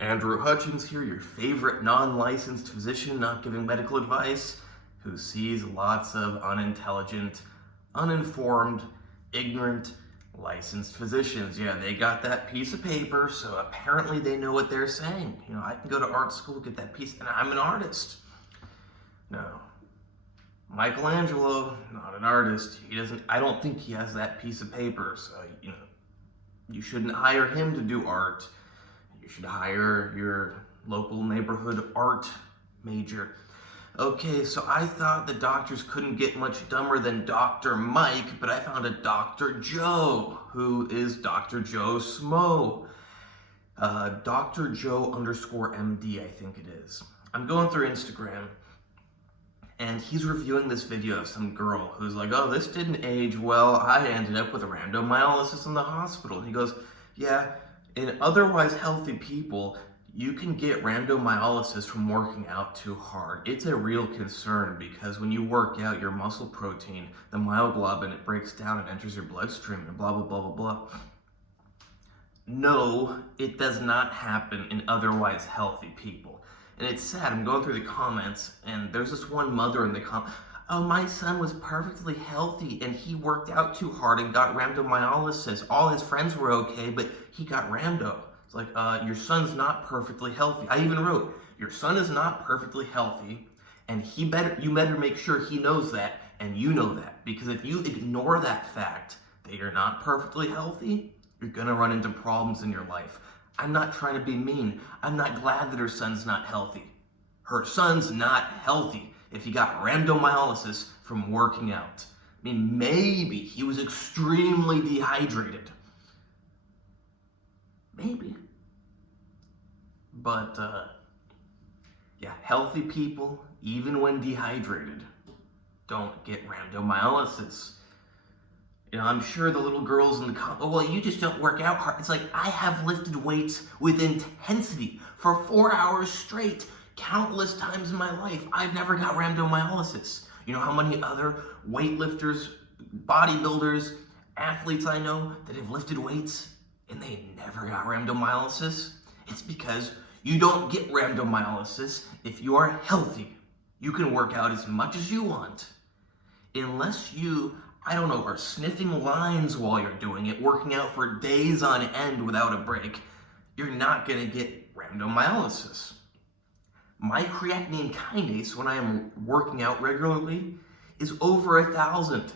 AndreyHutch here, your favorite non-licensed physician not giving medical advice, who sees lots of unintelligent, uninformed, ignorant, licensed physicians. Yeah, they got that piece of paper, so apparently they know what they're saying. You know, I can go to art school, get that piece, and I'm an artist. No. Michelangelo, not an artist. I don't think he has that piece of paper, so, you know, you shouldn't hire him to do art. You should hire your local neighborhood art major. Okay, so I thought the doctors couldn't get much dumber than Dr. Mike, but I found a Dr. Joe, who is Dr. Joe Schmo. Dr. Joe _MD, I think it is. I'm going through Instagram, and he's reviewing this video of some girl who's like, oh, this didn't age well. I ended up with rhabdomyolysis in the hospital. And he goes, yeah, in otherwise healthy people, you can get rhabdomyolysis from working out too hard. It's a real concern because when you work out, your muscle protein, the myoglobin, it breaks down and enters your bloodstream and blah, blah, blah, blah, blah. No, it does not happen in otherwise healthy people. And it's sad, I'm going through the comments and there's this one mother in the comments, oh, my son was perfectly healthy and he worked out too hard and got rhabdomyolysis. All his friends were okay, but he got rhabdo. It's like, your son's not perfectly healthy. I even wrote, your son is not perfectly healthy, and you better make sure he knows that, and you know that. Because if you ignore that fact that you're not perfectly healthy, you're gonna run into problems in your life. I'm not trying to be mean. I'm not glad that her son's not healthy. Her son's not healthy if he got rhabdomyolysis from working out. I mean, maybe he was extremely dehydrated. Maybe. But, yeah, healthy people, even when dehydrated, don't get rhabdomyolysis. You know, I'm sure the little girls in the comments, oh, well, you just don't work out hard. It's like, I have lifted weights with intensity for 4 hours straight, countless times in my life. I've never got rhabdomyolysis. You know how many other weightlifters, bodybuilders, athletes I know that have lifted weights and they never got rhabdomyolysis? It's because you don't get rhabdomyolysis if you are healthy. You can work out as much as you want. Unless you, I don't know, are sniffing lines while you're doing it, working out for days on end without a break, you're not gonna get rhabdomyolysis. My creatinine kinase, when I am working out regularly, is over 1,000.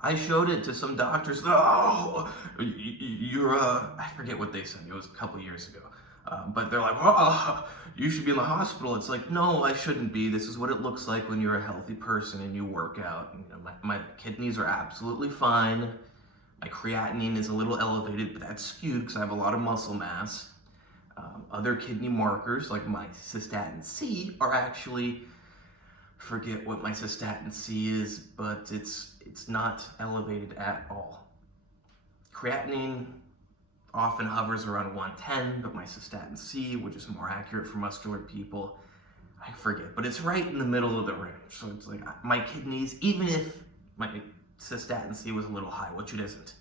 I showed it to some doctors. Oh, you're, I forget what they said. It was a couple years ago. But they're like, oh, you should be in the hospital. It's like, no, I shouldn't be. This is what it looks like when you're a healthy person and you work out. And, you know, my kidneys are absolutely fine. My creatinine is a little elevated, but that's skewed because I have a lot of muscle mass. Other kidney markers, like my cystatin C, are actually, forget what my cystatin C is, but it's not elevated at all. Creatinine often hovers around 110, but my cystatin C, which is more accurate for muscular people, I forget, but it's right in the middle of the range. So it's like my kidneys, even if my cystatin C was a little high, which it isn't,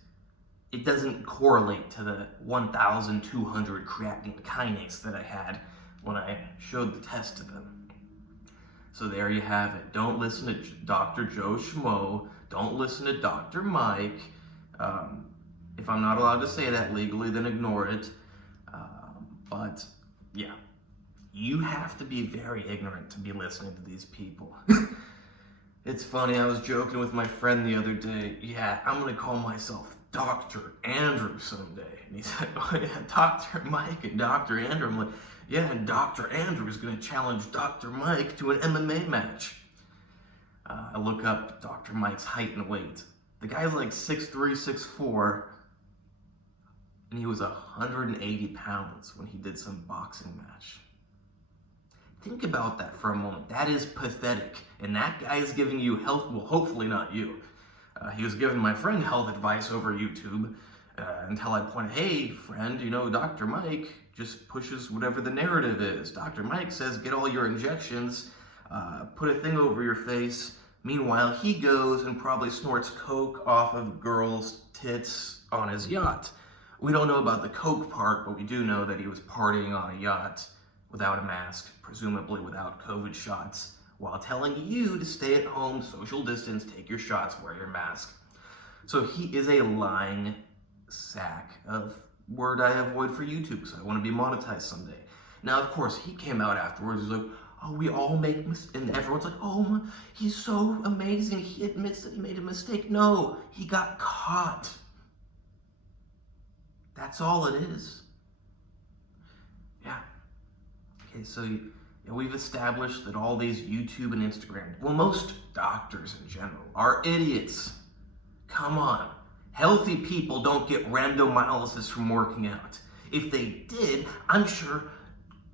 it doesn't correlate to the 1,200 creatinine kinase that I had when I showed the test to them. So there you have it. Don't listen to Dr. Joe Schmo. Don't listen to Dr. Mike. If I'm not allowed to say that legally, then ignore it. But yeah, you have to be very ignorant to be listening to these people. It's funny, I was joking with my friend the other day. Yeah, I'm gonna call myself Dr. Andrew someday. And he said, oh yeah, Dr. Mike and Dr. Andrew. I'm like, yeah, and Dr. Andrew is gonna challenge Dr. Mike to an MMA match. I look up Dr. Mike's height and weight. The guy's like 6'3", 6'4", and he was 180 pounds when he did some boxing match. Think about that for a moment. That is pathetic. And that guy is giving you health, well, hopefully not you. He was giving my friend health advice over YouTube until I pointed, hey, friend, you know, Dr. Mike just pushes whatever the narrative is. Dr. Mike says, get all your injections, put a thing over your face. Meanwhile, he goes and probably snorts coke off of girls' tits on his yacht. We don't know about the coke part, but we do know that he was partying on a yacht without a mask, presumably without COVID shots, while telling you to stay at home, social distance, take your shots, wear your mask. So he is a lying sack of word I avoid for YouTube, because I want to be monetized someday. Now, of course, he came out afterwards, he's like, oh, we all make mistakes, and everyone's like, oh, he's so amazing, he admits that he made a mistake. No, he got caught. That's all it is. Yeah. Okay, so we've established that all these YouTube and Instagram, well, most doctors in general, are idiots. Come on. Healthy people don't get rhabdomyolysis from working out. If they did, I'm sure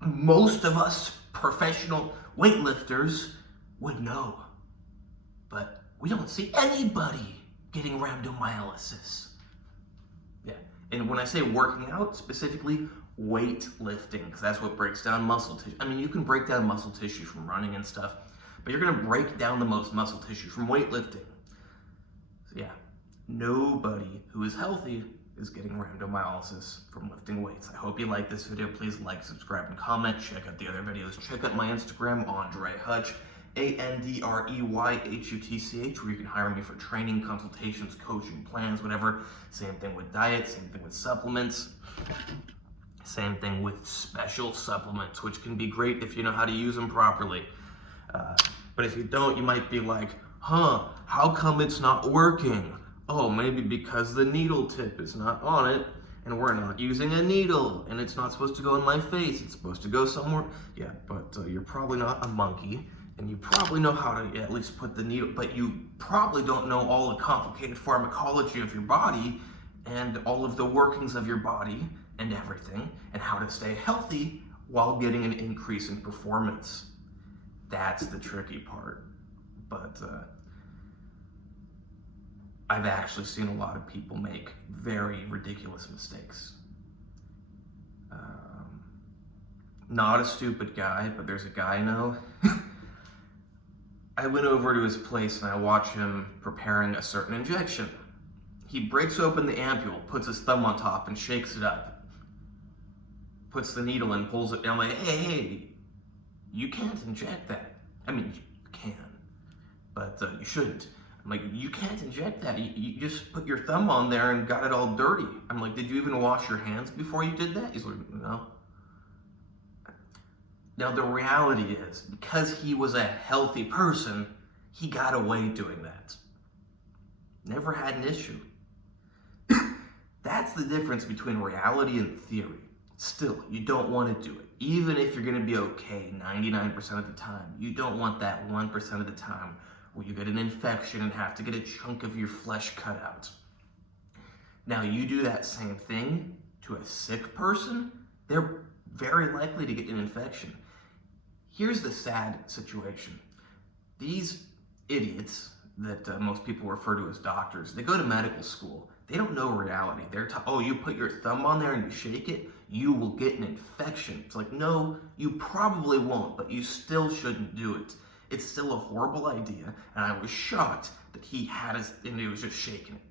most of us professional weightlifters would know. But we don't see anybody getting rhabdomyolysis. Yeah, and when I say working out, specifically weightlifting, because that's what breaks down muscle tissue. I mean, you can break down muscle tissue from running and stuff, but you're gonna break down the most muscle tissue from weightlifting. So yeah, nobody who is healthy is getting rhabdomyolysis from lifting weights. I hope you like this video. Please like, subscribe, and comment. Check out the other videos. Check out my Instagram, AndreyHutch, AndreyHutch, where you can hire me for training, consultations, coaching, plans, whatever. Same thing with diet, same thing with supplements, same thing with special supplements, which can be great if you know how to use them properly. But if you don't, you might be like, how come it's not working? Oh, maybe because the needle tip is not on it, and we're not using a needle, and it's not supposed to go in my face, it's supposed to go somewhere. Yeah, but you're probably not a monkey, and you probably know how to at least put the needle, but you probably don't know all the complicated pharmacology of your body, and all of the workings of your body, and everything, and how to stay healthy while getting an increase in performance. That's the tricky part. But I've actually seen a lot of people make very ridiculous mistakes. Not a stupid guy, but there's a guy I know. I went over to his place and I watched him preparing a certain injection. He breaks open the ampule, puts his thumb on top and shakes it up. Puts the needle in, pulls it down, like, hey, you can't inject that. I mean, you can, but you shouldn't. I'm like, you can't inject that. You just put your thumb on there and got it all dirty. I'm like, did you even wash your hands before you did that? He's like, no. Now the reality is, because he was a healthy person, he got away doing that. Never had an issue. That's the difference between reality and theory. Still, you don't want to do it. Even if you're going to be okay 99% of the time, you don't want that 1% of the time where you get an infection and have to get a chunk of your flesh cut out. Now, you do that same thing to a sick person, they're very likely to get an infection. Here's the sad situation. These idiots that most people refer to as doctors, they go to medical school. They don't know reality. They're taught, oh, you put your thumb on there and you shake it, you will get an infection. It's like, no, you probably won't, but you still shouldn't do it. It's still a horrible idea, and I was shocked that he had his, and he was just shaking it.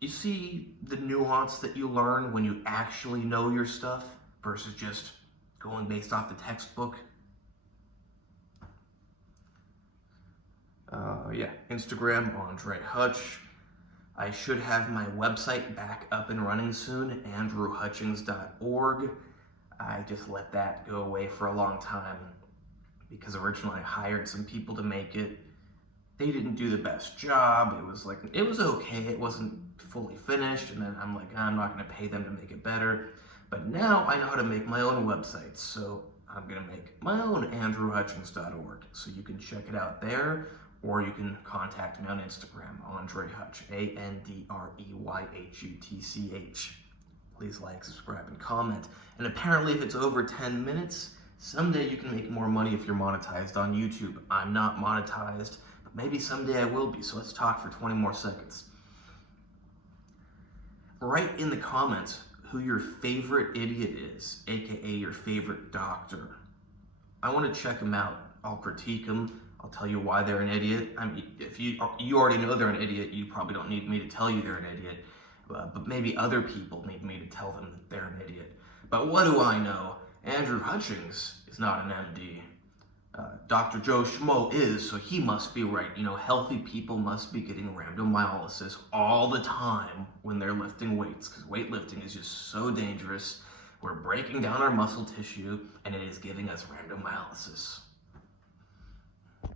You see the nuance that you learn when you actually know your stuff versus just going based off the textbook? Yeah, Instagram, AndreyHutch. I should have my website back up and running soon, AndreyHutchings.org. I just let that go away for a long time because originally I hired some people to make it. They didn't do the best job. It was okay. It wasn't fully finished. And then I'm like, I'm not going to pay them to make it better. But now I know how to make my own website. So I'm going to make my own AndreyHutchings.org. So you can check it out there, or you can contact me on Instagram, AndreyHutch, AndreyHutch. Please like, subscribe, and comment. And apparently if it's over 10 minutes, someday you can make more money if you're monetized on YouTube. I'm not monetized, but maybe someday I will be, so let's talk for 20 more seconds. Write in the comments who your favorite idiot is, aka your favorite doctor. I want to check them out. I'll critique them. I'll tell you why they're an idiot. I mean, if you already know they're an idiot, you probably don't need me to tell you they're an idiot. but maybe other people need me to tell them that they're an idiot. But what do I know? Andrew Hutchings is not an MD. Dr. Joe Schmo is, so he must be right. You know, healthy people must be getting rhabdomyolysis all the time when they're lifting weights, because weightlifting is just so dangerous. We're breaking down our muscle tissue, and it is giving us rhabdomyolysis.